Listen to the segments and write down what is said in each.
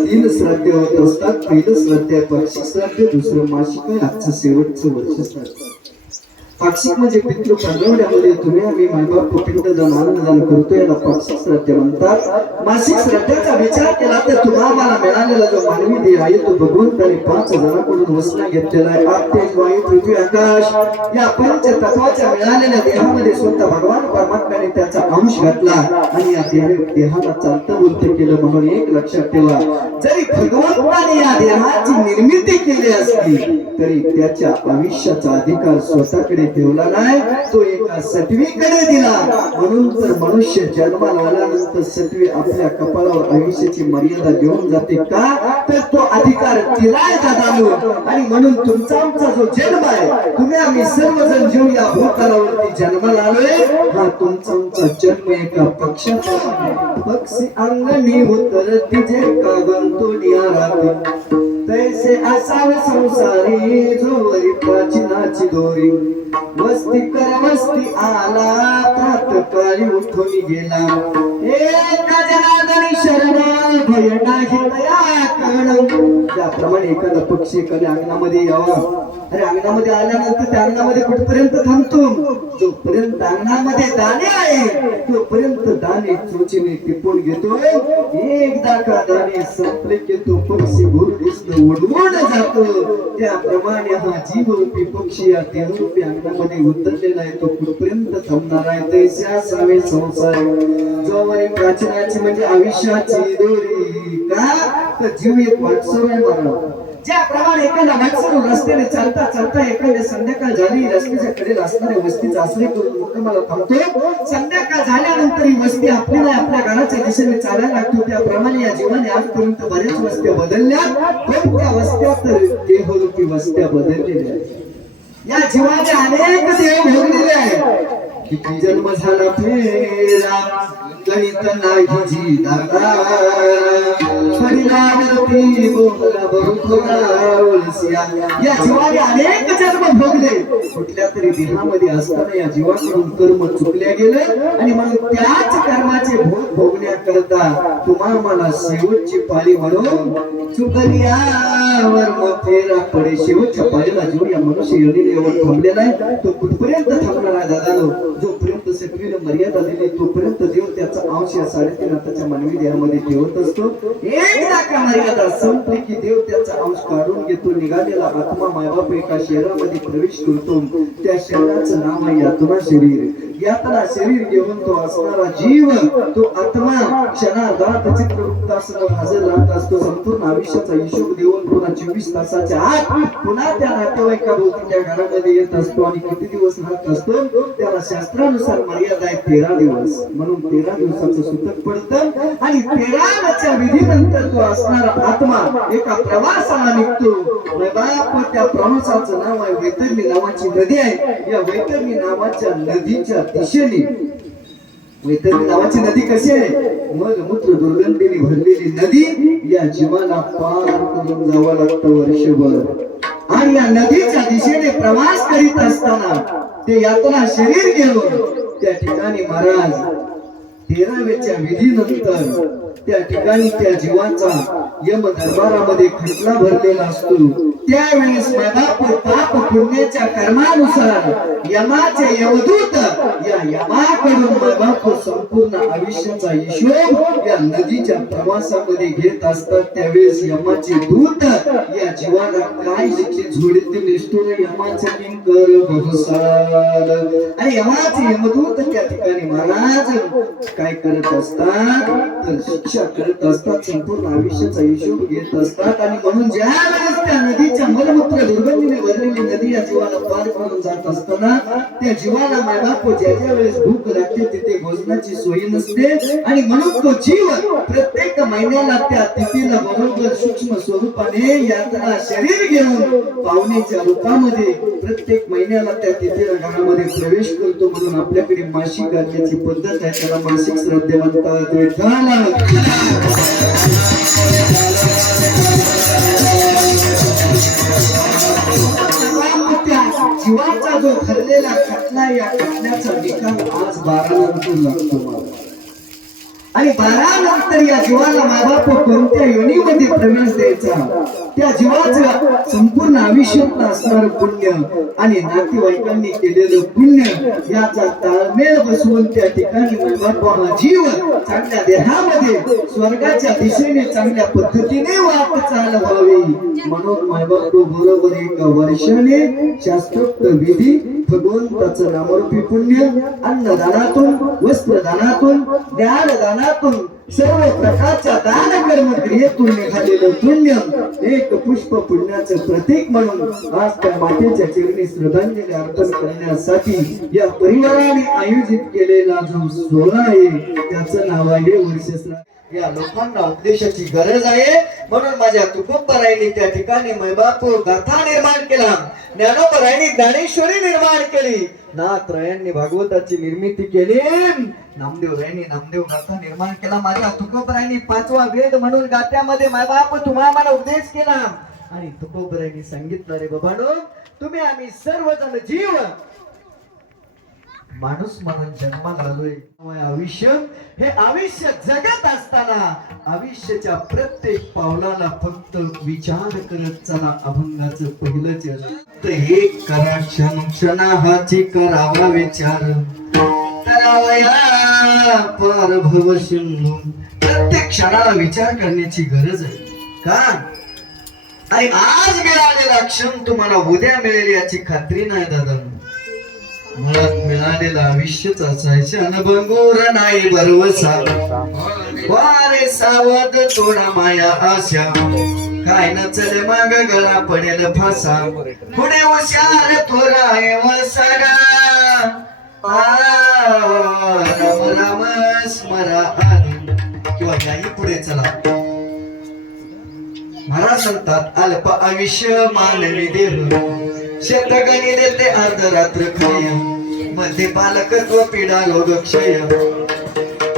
तीन श्राद्ध होत असतात पहिलं श्राद्ध आहे पाक्षिक श्राद्ध दुसरं मासिक आहे आजचं शेवटचं वर्ष श्राद्ध पाक्षिक म्हणजे पितृ पंधरवड्यामध्ये तुम्ही आम्ही मानभाव कुटुंब जाऊन आनंददान करतो याला पाक्षिक श्राद्ध म्हणतात. मासिक श्राद्धाचा विचार केला तर तुम्हाला मला मिळालेला जो मानवी देह आहे तो भगवंताने पाच जणांकडून वसना घेतलेला आहे. आग तेज वायू पृथ्वी आकाश या पंच तत्वाच्या मिळालेल्या देहामध्ये स्वतः भगवान परमात्म्याने त्याचा अंश घातला आणि या देह देहाला चालतं बोलतं केलं म्हणून एक लक्षात ठेवा. जरी भगवंताने या देहाची निर्मिती केली असली तरी त्याच्या आयुष्याचा अधिकार स्वतःकडे ठेवला नाही तो एका सटवीकडे दिला. म्हणून तर मनुष्य जन्माला आल्यानंतर सटवी आपल्या कपाळावर आयुष्याची मर्यादा घेऊन जाते का? तर तो अधिकार दिलाय दादानो आणि म्हणून तुमचा आमचा जो जन्म आहे तुम्ही आम्ही सर्वजण जीव या भूतलावरती जन्माला आलोय. हा तुमचा आमचा जन्म एका पक्षाचा. पक्षी अंगणी उतरती जे कागंतोडी राहते. तैसे असावे संसारी जोवरी प्राचीनाची दोरी. वस्ती कर वस्ती आला प्रातकाळी उठून गेला. एका जनार्दनी शरण भय नाही दया कारण. त्याप्रमाणे एखादा पक्षी एखाद्या अंगणामध्ये यावा. अरे अंगणामध्ये आल्यानंतर त्या अंगणामध्ये कुठपर्यंत थांबतो? जोपर्यंत अंगणामध्ये दाणे आहे तोपर्यंत दाणे चोचीने टिपून घेतोय. एकदा का दाणे संपले की तो पक्षी भूरदिसत उडवून जातो. त्याप्रमाणे हा जीवरूपी पक्षी या देहरूपी अंगणामध्ये उतरलेला आहे. तो कुठपर्यंत थांबणार आहे? तैसे असावे संसार. जोवर प्राचीनाची म्हणजे आयुष्याची दोरी. का? तर जीव एक वाटसर आहे मला ज्याप्रमाणे एखादा वाटसर रस्त्याने चालता चालता एखाद्या संध्याकाळ झाली रस्त्याच्या कडेला असणाऱ्या वस्तीचा आश्रय करून मुक्कामाला थांबतो. संध्याकाळ झाल्यानंतर ही वस्ती आपली नाही आपल्या घराच्या दिशेने चालायला लागतो. त्याप्रमाणे या जीवाने आजपर्यंत बऱ्याच वस्त्या बदलल्या. पण त्या वस्त्या तर देहरूपी वस्त्या बदललेल्या या जीवाने अनेक देव भोगलेले आहेत. किती जन्म झाला फेरा? गणित नाही जी दादा परिणामवरती बोला बरोबर या जीवाने अनेक जन्म भोगले. कुठल्या तरी देहामध्ये असताना या जीवाकडून कर्म चुकल्या गेलं आणि म्हणून त्याच कर्माचे भोग भोगण्याकरता तुम्हा मला शेवटची पाळी म्हणून चुकलियावर मग फेरा पडे. शेवटच्या पाळीला जीव या मनुष्य योनीवर थांबलेला आहे. तो कुठपर्यंत थांबणार आहे दादा вот прям जोपर्यंत मर्यादा दिली. तोपर्यंत देव त्याचा अंश या साडेतीन हाताच्या मानवी देहामध्ये ठेवत असतो. एकदा का मर्यादा. संपली की देव त्याचा अंश काढून घेतो. निघालेला आत्मा मायबाप एका शहरामध्ये प्रवेश करतो. त्या शहराचं नाव आहे यातना शरीर. यातना शरीर घेऊन तो असणारा जीव तो आत्मा क्षणार्धात चित्रगुप्तासनावर हजर राहत असतो. संपूर्ण आयुष्याचा हिशोब देऊन पुन्हा चोवीस तासाच्या आत पुन्हा त्या नातेवाईकाभोवती त्या घरामध्ये येत असतो आणि किती दिवस राहत असतो? त्याला शास्त्रानुसार मर्यादा आहे तेरा दिवस. म्हणून तेरा दिवसाचं सुतक पडत आणि तेराच्या विधीनंतर तो असणारा आत्मा एका प्रवासाला निघतो. बाप त्या प्रवासाचं नाव आहे वैतरणी नावाची नदी आहे. या वैतरणी नावाच्या नदीच्या दिशेने. वैतरणी नावाची नदी कशी आहे? मग मूत्र दुर्गंधीने भरलेली नदी या जीवाला पार करून जावं लागतं वर्षभर. आणि या नदीच्या दिशेने प्रवास करीत असताना ते यातना शरीर घेऊन त्या ठिकाणी महाराज तेराव्याच्या विधीनंतर त्या ठिकाणी त्या जीवाचा यम दरबारामध्ये खटला भरलेला असतो. त्यावेळेस बाप पाप पुण्याच्या कर्मानुसार यमाचे यवदूत या यमाकडून बाप संपूर्ण आयुष्याचा हिशोब या नदीच्या प्रवासामध्ये घेत असतात. त्यावेळेस यमाचे दूत या जीवाला काय शिक्षे झोडीत निष्ठून यमाचे किंकर बहुसार आणि यमाचे यमदूत त्या ठिकाणी महाराज काय करत असतात? तर शिक्षा करत असतात. संपूर्ण आयुष्याचा हिशोब घेत असतात. आणि म्हणून ज्या वेळेस त्या नदीच्या त्याच्या मलमूत्र दुर्गंधीने भरलेली नदी या जीवाला पार करून जात असताना त्या जीवाला मायबाप ज्या ज्या वेळेस भूक लागते तिथे भोजनाची सोयी नसते आणि म्हणून तो जीव प्रत्येक महिन्याला त्या तिथीला बरोबर सूक्ष्म स्वरूपाने यातना शरीर घेऊन पाहुण्याच्या रूपामध्ये प्रत्येक महिन्याला त्या तिथीला घरामध्ये प्रवेश करतो म्हणून आपल्याकडे मासिक घालण्याची पद्धत आहे. त्याला मासिक श्रद्धे म्हणतात. जो ठरलेला खटला या खटल्याचा निकाल आज बारा लागतो लागतो. मला आणि बारा नंतर या जीवाला माबाप कोणत्या योनीमध्ये प्रवेश द्यायचा? त्या जीवाचं संपूर्ण आयुष्यात असणार पुण्य आणि नातेवाईकांनी केलेलं पुण्य याचा ताळमेळ बसवून त्या ठिकाणी मायबाप जीव चांगल्या देहामध्ये स्वर्गाच्या दिशेने चांगल्या पद्धतीने वाटचाल व्हावी. म्हणून मायबाप बरोबर एक वर्षाने शास्त्रोक्त विधी भगवंताचं नामरूपी पुण्य अन्नदानातून वस्त्रदानातून ज्ञानदान ज्ञानदानातून सर्व प्रकारच्या दान कर्म क्रियेतून निघालेलं पुण्य. एक पुष्प पुण्याचं प्रतीक म्हणून आज त्या मातेच्या चरणी श्रद्धांजली अर्पण करण्यासाठी या परिवाराने आयोजित केलेला जो सोहळा आहे त्याचं नाव आहे वर्षश्राद्ध या लोकांना उपदेशाची गरज आहे. म्हणून माझ्या तुकोबरायांनी त्या ठिकाणी मैबाप गाथा निर्माण केला. ज्ञानोबरायांनी ज्ञानेश्वरी निर्माण केली. नाथरायांनी भागवताची निर्मिती केली नामदेव रायांनी नामदेव गाथा निर्माण केला माझ्या तुकोबरायांनी पाचवा वेद म्हणून गात्यामध्ये बाप तुम्हाला मला उपदेश केला आणि तुकोबरायांनी सांगितलं रे बाबानो तुम्ही आम्ही सर्वजण जीव माणूस म्हणून जन्माला आलोय आयुष्य हे आयुष्य जगत असताना आयुष्याच्या प्रत्येक पावलाला फक्त विचार करत चला अभंगाचं पहिलंच हे एक करा क्षण क्षणाहाची करावा विचार. करावया पार भव सिंधू प्रत्येक क्षणाला विचार करण्याची गरज आहे. का? आणि आज मिळालेला क्षण तुम्हाला उद्या मिळेल याची खात्री नाही दादा. मुळात मिळालेलं आयुष्यच असायचं अनभंगूर नाही बरवसा वारे सावध थोडा माया आशा. काय न चल माग गळा पडेल फासा. पुढे हुशार थोरा आहे वसागा आ, राम राम स्मरा आली किंवा याही पुढे चला. महाराज सांगतात अल्प आयुष्य मानवी देह. शतगणी देते अर्धरात्र क्षयमध्ये पालकत्व पीडा लोकक्षय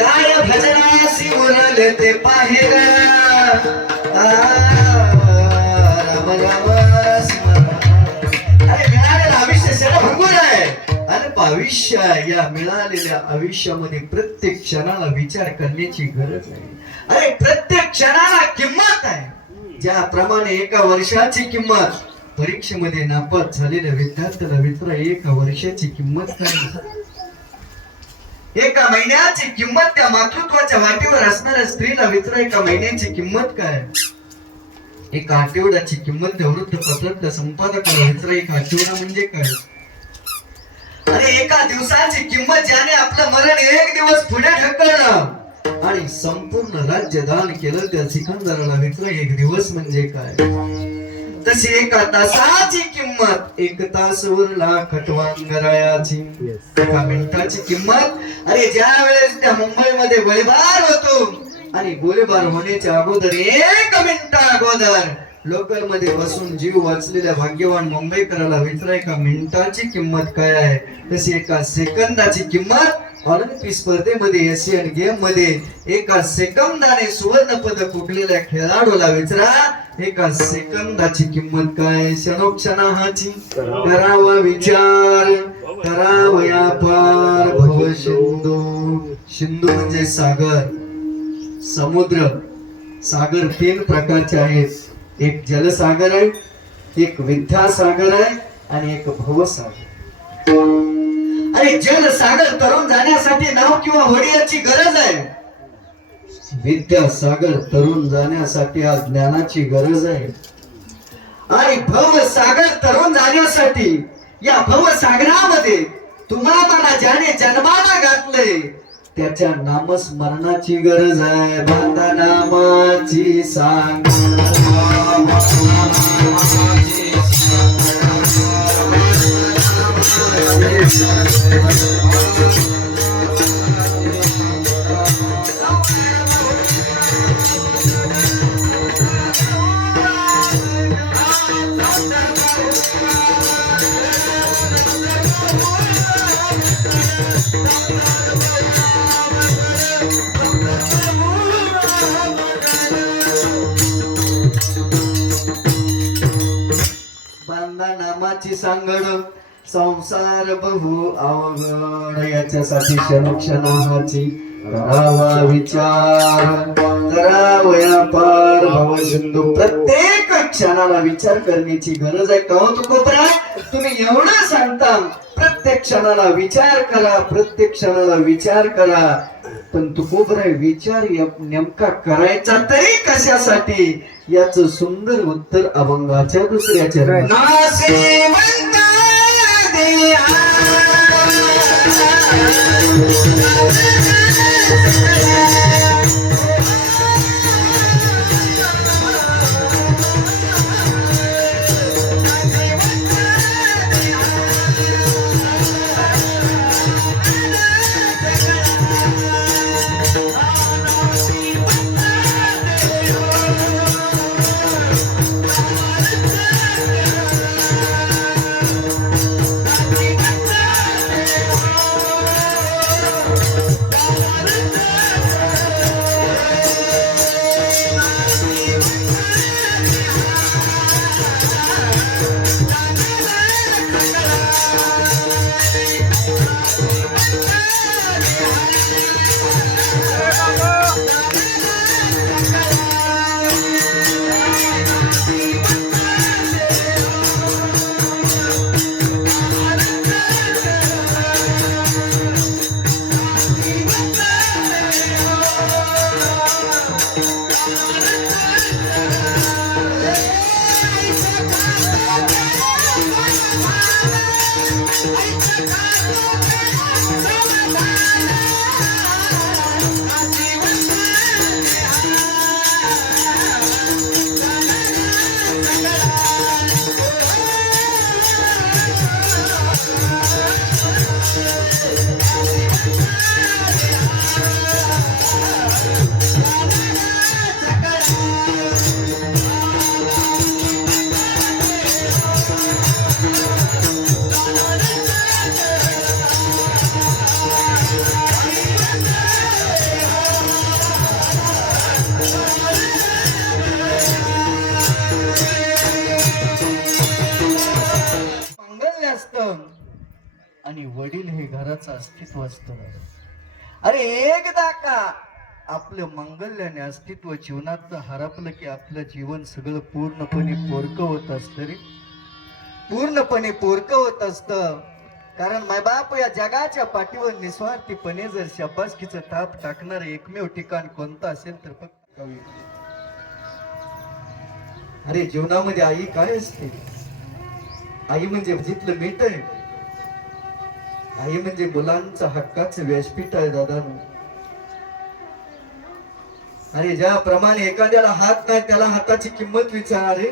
काय भजनासी उरले ते पाहिर राम राम अरे मिळालेलं आयुष्य आहे. या मिळालेल्या आयुष्यामध्ये प्रत्येक क्षणाला विचार करण्याची गरज आहे. अरे प्रत्येक क्षणाला किंमत आहे. ज्याप्रमाणे एका वर्षाची किंमत परीक्षेमध्ये नापास झालेल्या विद्यार्थ्याला मित्र एका वर्षाची किंमत काय एका महिन्याची किंमत त्या मातृत्वाच्या वाटेवर असणाऱ्या स्त्रीला मित्र एका महिन्याची किंमत काय? एका आठवड्याची किंमत त्या वृत्तपत्रातल्या संपादकाला मित्र एक आठवडा म्हणजे काय? अरे एका दिवसाची किंमत ज्याने आपलं मरण एक दिवस पुढे ढकललं आणि संपूर्ण राज्य दान केलं त्या सिकंदराला मित्र एक दिवस म्हणजे काय? तशी एका तासाची किंमत एक तास उरला खटवांगरायाची एका मिनिटाची किंमत. अरे ज्या वेळेस त्या मुंबईमध्ये गोळीबार होतो आणि गोळीबार होण्याच्या अगोदर एक मिनिटा अगोदर लोकलमध्ये बसून जीव वाचलेल्या भाग्यवान मुंबईकराला विचारा एका मिनिटाची किंमत काय आहे? तशी एका सेकंदाची किंमत ऑलिम्पिक स्पर्धेमध्ये एशियन गेममध्ये एका सेकंदाने सुवर्ण पदक कुठलेल्या खेळाडूला विचारा एका सेकंदाची किंमत काय? क्षणोक्षणाची करावा. विचार. करावया पार भव सिंधू. सिंधू म्हणजे सागर. समुद्र. सागर तीन प्रकारचे आहेत. एक जलसागर आहे एक विद्यासागर आहे आणि एक भवसागर. अरे जलसागर तरुण जाण्यासाठी नाव किंवा होडियाची गरज आहे. विद्यासागर तरुण जाण्यासाठी आज ज्ञानाची गरज आहे. आणि भवसागर तरुण जाण्यासाठी या भवसागरामध्ये तुम्हाला ज्याने जन्माला घातले त्याच्या नामस्मरणाची गरज आहे. बांधा नामाची सांग. नामाची सांगड संसार बहु अवघड याच्यासाठी क्षणक्षणाची करावा विचार. करावया पार भव सिंधू प्रत्येक क्षणाला विचार करण्याची गरज आहे. का हो कोपरा तुम्ही एवढं सांगता. प्रत्येक क्षणाला विचार करा प्रत्येक क्षणाला विचार करा. पण तू कोपरा विचार नेमका करायचा तरी कशासाठी? याच सुंदर उत्तर अभंगाच्या दुसऱ्या चरणात. अस्तित्व असत अरे एकदा का आपलं मंगल्याने अस्तित्व जीवनात हरपलं की आपलं जीवन सगळं पूर्णपणे पोरक होत असत रे. पूर्णपणे पोरक होत असत. कारण मायबाप या जगाच्या पाठीवर निस्वार्थीपणे जर शबासकीचं ताप टाकणार एकमेव ठिकाण कोणतं असेल तर फक्त कवी. अरे जीवनामध्ये आई काय असते? आई म्हणजे जिथलं मीठ आहे आई म्हणजे मुलांचं हक्काचं व्यासपीठ आहे दादा आणि ज्याप्रमाणे एखाद्याला हात नाही त्याला हाताची किंमत विचारणारे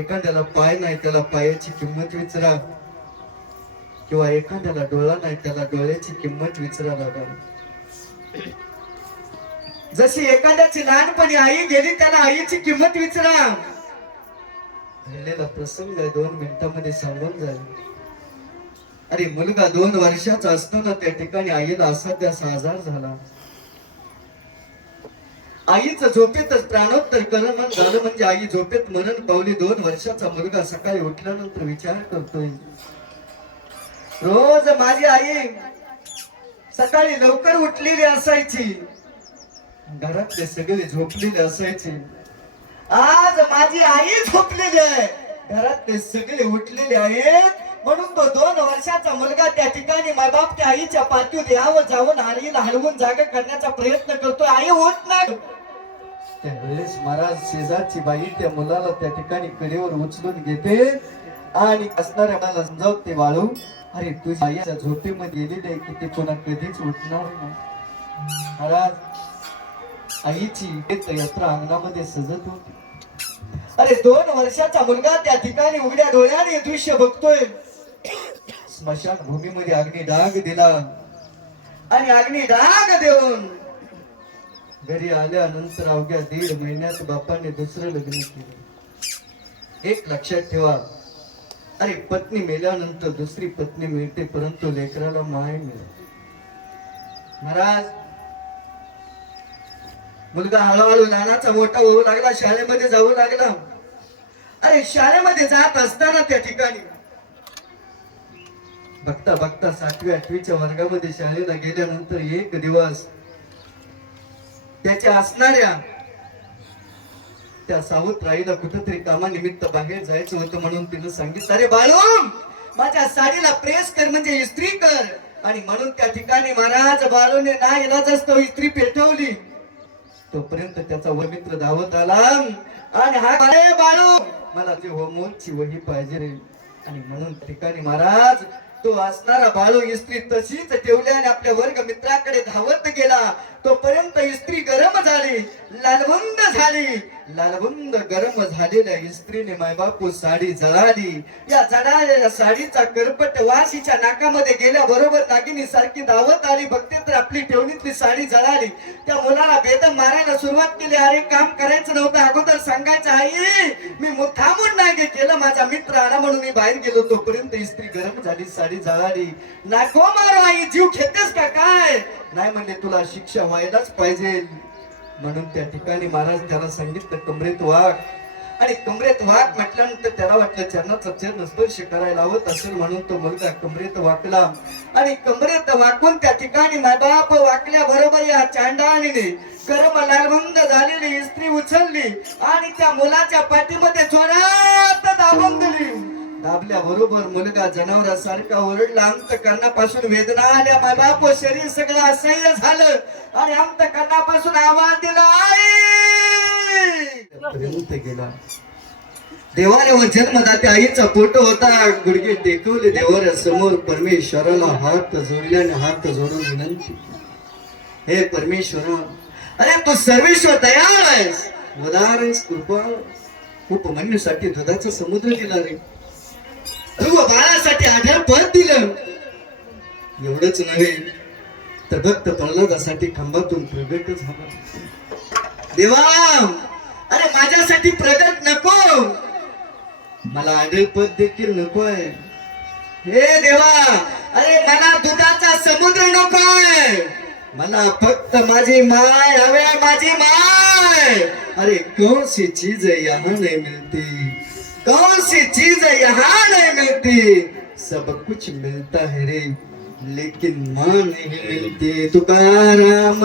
एखाद्याला पाय नाही त्याला पायाची किंमत विचारा किंवा एखाद्याला डोळा नाही त्याला डोळ्याची किंमत विचारा दादा जशी एखाद्याची लहानपणी आई गेली त्याला आईची किंमत विचारा. घडलेला प्रसंग आहे दोन मिनिटांमध्ये सांगून जाईल. अरे मुलगा दोन वर्षाचा असताना त्या ठिकाणी आईला असा आजार झाला. आईचं झोपेतच प्राणोत्तर करमन झालं म्हणजे आई झोपेत म्हणून पावली दोन वर्षाचा मुलगा सकाळी उठल्यानंतर विचार करतोय. रोज माझी आई सकाळी लवकर उठलेली असायची. घरातले सगळे झोपलेले असायचे. आज माझी आई झोपलेली आहे. घरातले सगळे उठलेले आहेत. म्हणून तो दोन वर्षाचा मुलगा त्या ठिकाणी मायबाप त्या आईच्या पाठीवर यावं जाऊन आईला हलवून जागा करण्याचा प्रयत्न करतो आई होत नाही. त्यावेळेस महाराज शेजारची बाई त्या मुलाला त्या ठिकाणी कडेवर उचलून घेते आणि असणाऱ्या मला समजावते वाळू अरे तुझी आईच्या झोपेमध्ये गेलेली आहे की ते पुन्हा कधीच उठणार नाही. महाराज आईची यात्रा अंगणामध्ये सजत होती. अरे दोन वर्षाचा मुलगा त्या ठिकाणी उघड्या डोळ्याने दृश्य बघतोय. स्मशान भूमीमध्ये अग्नी डाग दिला. आणि अग्नी डाग देऊन घरी आल्यानंतर अवघ्या दीड महिन्यात बापाने दुसरं लग्न केलं. एक लक्षात ठेवा. अरे पत्नी मेल्यानंतर दुसरी पत्नी मिळते परंतु लेकराला माय मिळते महाराज मुलगा हळूहळू लहानाचा मोठा होऊ लागला शाळेमध्ये जाऊ लागला. अरे शाळेमध्ये जात असताना त्या ठिकाणी बघता बघता सातवी आठवीच्या वर्गामध्ये शाळेला गेल्यानंतर एक दिवस त्याच्या असणाऱ्या त्या सावत्र राईला कुठेतरी कामानिमित्त बाहेर जायचं होतं म्हणून तिनं सांगितलं अरे बाळू माझ्या साडीला प्रेस कर म्हणजे इस्त्री कर. आणि म्हणून त्या ठिकाणी महाराज बाळूने ना इलाजच तो इस्त्री पेटवली तोपर्यंत त्याचा वमित्र धावत आला आणि हा बाळू मला ते होमवर्कची वही पाहिजे रे. आणि म्हणून ठिकाणी महाराज तो असणारा बाळू इस्त्री तशीच ठेवली आणि आपल्या वर्ग मित्राकडे धावत गेला. तोपर्यंत इस्त्री गरम झाली लालबंद झाली. लालबंद गरम झालेल्या इस्त्रीने मायबापू साडी जळाली. या जळालेल्या साडीचा करपट वाशीच्या नाकामध्ये गेल्या बरोबर नागिनी सारखी धावत आली. बघते तर आपली ठेवणीतली साडी जळाली. त्या मुलाला बेदम मारायला सुरुवात केली. अरे काम करायचं नव्हतं. अगोदर सांगायचं आई मी थांबून नाही केलं. माझा मित्र आला म्हणून मी बाहेर गेलो. तोपर्यंत इस्त्री गरम झाली साडी जळाली. नाको मारो आई जीव घेतेस का? काय? नाही म्हणले तुला शिक्षा व्हायलाच पाहिजे. म्हणून त्या ठिकाणी महाराज त्याला सांगितलं कमरेत वाघ. आणि कमरेत वाघ म्हटल्यानंतर त्याला वाटलं चरणाचा चरण स्पर्श करायला हवत असेल म्हणून तो मुलगा कमरेत वाकला. आणि कमरेत वाकून त्या ठिकाणी मायबाप वाकल्या बरोबर या चांडाळीने गरम लालबंद झालेली इस्त्री उचलली आणि त्या मुलाच्या पाठीमध्ये जोरात दाबून दिली. दाबल्या बरोबर मुलगा जनावरासारखा ओरडला अंतकरणापासून वेदना आल्या. माय बाप शरीर सगळं असह्य झालं. आणि अंतकरणापासून आवाज दिला आई पर्यंत गेला. देवाऱ्यावर जन्मदात्या आईचा फोटो होता. गुडघे टेकवले देवाऱ्या समोर. परमेश्वराला हात जोडले आणि हात जोडून विनंती हे परमेश्वरा अरे तू सर्वेश्वर तयार आहेस. उदार आहेस कृपा. खूप म्हणण्यासाठी दुधाचा समुद्र दिला रे. व बाळासाठी आधार पद दिलं. एवढंच नव्हे तर भक्त प्रल्हादासाठी खंबातून प्रगट झाला. देवा अरे माझ्यासाठी प्रगट नको. मला आढळ पद देखील नको आहे. हे देवा अरे मला दुधाचा समुद्र नको आहे. मला फक्त माझी माय हवे माझी माय. अरे कौन सी चीज यहाँ नहीं मिलती कौन सी चीज़ यहाँ नहीं मिलती सब कुछ मिलता है रे लेकिन माँ नहीं मिलती तुकाराम